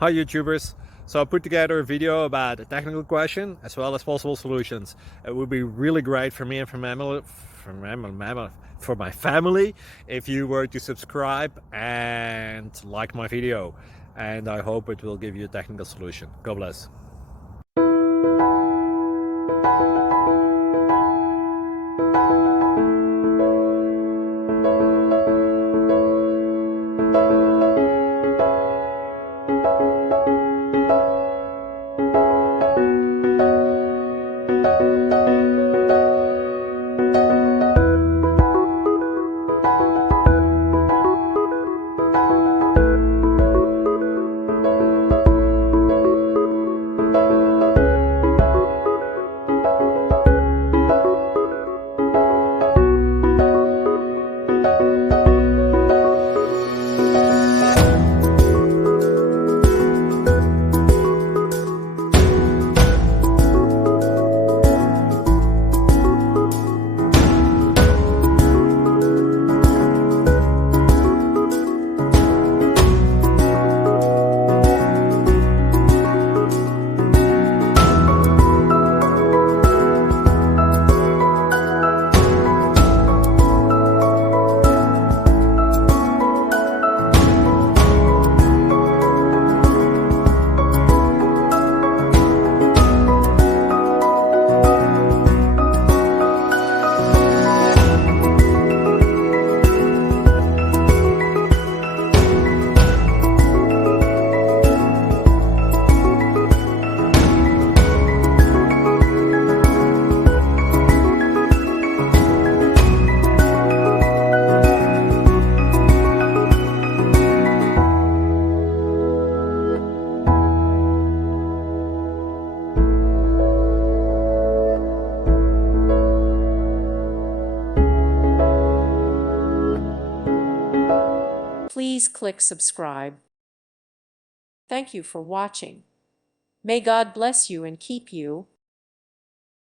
Hi YouTubers! So I put together a video about a technical question as well as possible solutions. It would be really great for me and for my family if you were to subscribe and like my video, and I hope it will give you a technical solution. God bless. Please click subscribe. Thank you for watching. May God bless you and keep you.